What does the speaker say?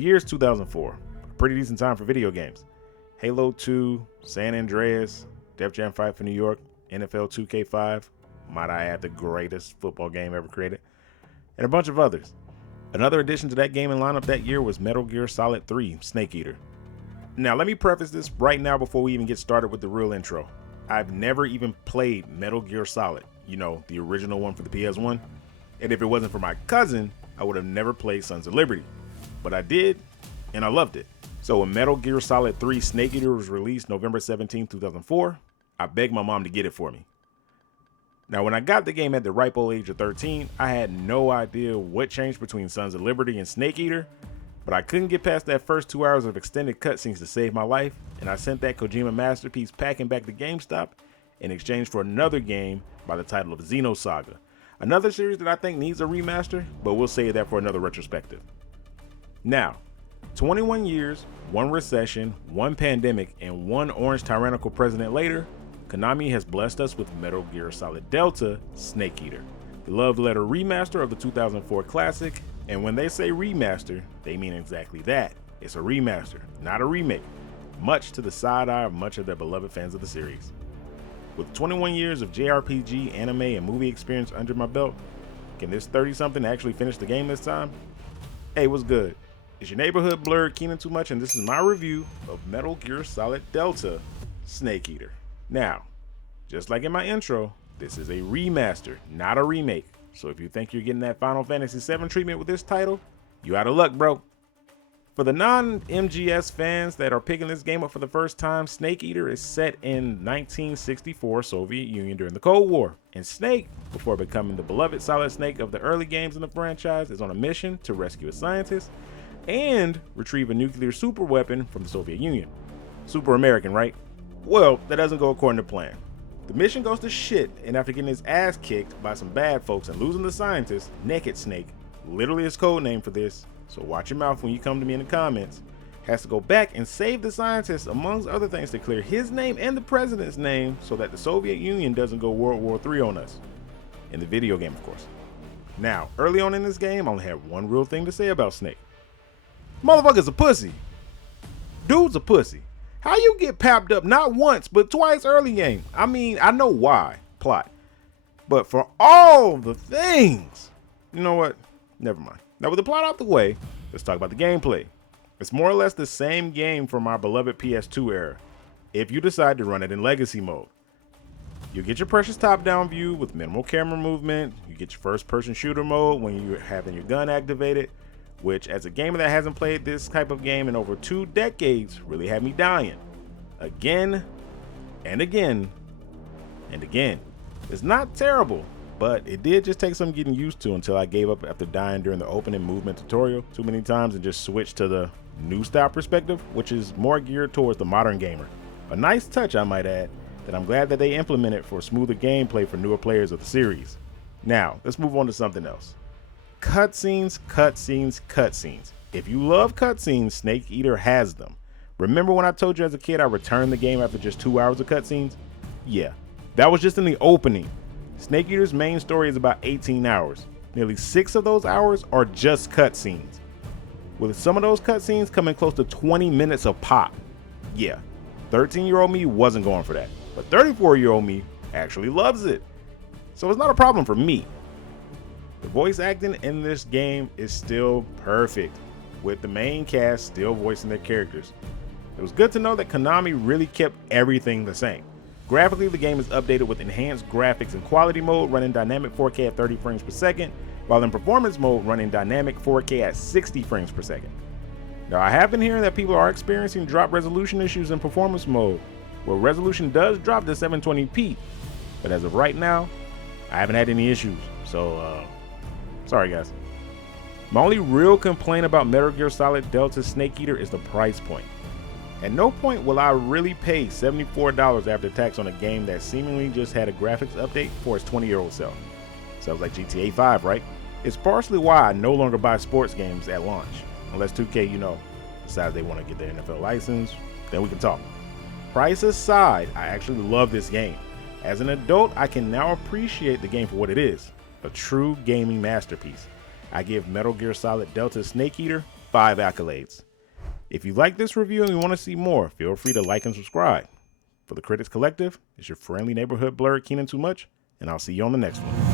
year's 2004, a pretty decent time for video games. Halo 2, San Andreas, Def Jam Fight for New York, NFL 2K5, might I add the greatest football game ever created, and a bunch of others. Another addition to that gaming lineup that year was Metal Gear Solid 3 Snake Eater. Now let me preface this right now before we even get started with the real intro. I've never even played Metal Gear Solid, the original one for the PS1, and if it wasn't for my cousin, I would have never played Sons of Liberty. But I did, and I loved it. So when Metal Gear Solid 3 Snake Eater was released November 17, 2004, I begged my mom to get it for me. Now when I got the game at the ripe old age of 13, I had no idea what changed between Sons of Liberty and Snake Eater, but I couldn't get past that first 2 hours of extended cutscenes to save my life, and I sent that Kojima masterpiece packing back to GameStop in exchange for another game by the title of Xenosaga, another series that I think needs a remaster, but we'll save that for another retrospective. Now, 21 years, one recession, one pandemic, and one orange tyrannical president later, Konami has blessed us with Metal Gear Solid Delta Snake Eater, the love letter remaster of the 2004 classic, and when they say remaster, they mean exactly that. It's a remaster, not a remake, much to the side eye of much of their beloved fans of the series. With 21 years of JRPG, anime, and movie experience under my belt, can this 30-something actually finish the game this time? Hey, what's good? It's your neighborhood blurred Keenan too much, and this is my review of Metal Gear Solid Delta Snake Eater. Now, just like in my intro, this is a remaster, not a remake. So if you think you're getting that Final Fantasy VII treatment with this title, you out of luck, bro. For the non-MGS fans that are picking this game up for the first time, Snake Eater is set in 1964 Soviet Union during the Cold War. And Snake, before becoming the beloved Solid Snake of the early games in the franchise, is on a mission to rescue a scientist and retrieve a nuclear super weapon from the Soviet Union. Super American, right? Well, that doesn't go according to plan. The mission goes to shit, and after getting his ass kicked by some bad folks and losing the scientist, Naked Snake, literally his code name for this, so watch your mouth when you come to me in the comments, has to go back and save the scientist, amongst other things, to clear his name and the president's name so that the Soviet Union doesn't go World War III on us. In the video game, of course. Now, early on in this game, I only had one real thing to say about Snake. Motherfucker's a pussy. Dude's a pussy. How you get papped up not once, but twice early game? I mean, I know why, plot. But for all the things, you know what? Never mind. Now with the plot out the way, let's talk about the gameplay. It's more or less the same game from our beloved PS2 era, if you decide to run it in legacy mode. You get your precious top-down view with minimal camera movement. You get your first-person shooter mode when you're having your gun activated, which as a gamer that hasn't played this type of game in over 2 decades really had me dying. Again, and again, and again. It's not terrible, but it did just take some getting used to until I gave up after dying during the opening movement tutorial too many times and just switched to the new style perspective, which is more geared towards the modern gamer. A nice touch, I might add, that I'm glad that they implemented for smoother gameplay for newer players of the series. Now, let's move on to something else. Cutscenes, cutscenes, cutscenes. If you love cutscenes, Snake Eater has them. Remember when I told you as a kid I returned the game after just 2 hours of cutscenes? Yeah, that was just in the opening. Snake Eater's main story is about 18 hours. Nearly 6 of those hours are just cutscenes, with some of those cutscenes coming close to 20 minutes a pop. Yeah, 13-year-old me wasn't going for that, but 34-year-old me actually loves it. So it's not a problem for me. The voice acting in this game is still perfect, with the main cast still voicing their characters. It was good to know that Konami really kept everything the same. Graphically, the game is updated with enhanced graphics in quality mode running dynamic 4K at 30 frames per second, while in performance mode running dynamic 4K at 60 frames per second. Now, I have been hearing that people are experiencing drop resolution issues in performance mode, where resolution does drop to 720p, but as of right now, I haven't had any issues, so sorry guys. My only real complaint about Metal Gear Solid Delta Snake Eater is the price point. At no point will I really pay $74 after tax on a game that seemingly just had a graphics update for its 20-year-old self. Sounds like GTA 5, right? It's partially why I no longer buy sports games at launch, unless 2K, decides they want to get their NFL license, then we can talk. Price aside, I actually love this game. As an adult, I can now appreciate the game for what it is, a true gaming masterpiece. I give Metal Gear Solid Delta Snake Eater 5 accolades. If you like this review and you want to see more, feel free to like and subscribe. For the Critics Collective, it's your friendly neighborhood blur Keenan Too Much, and I'll see you on the next one.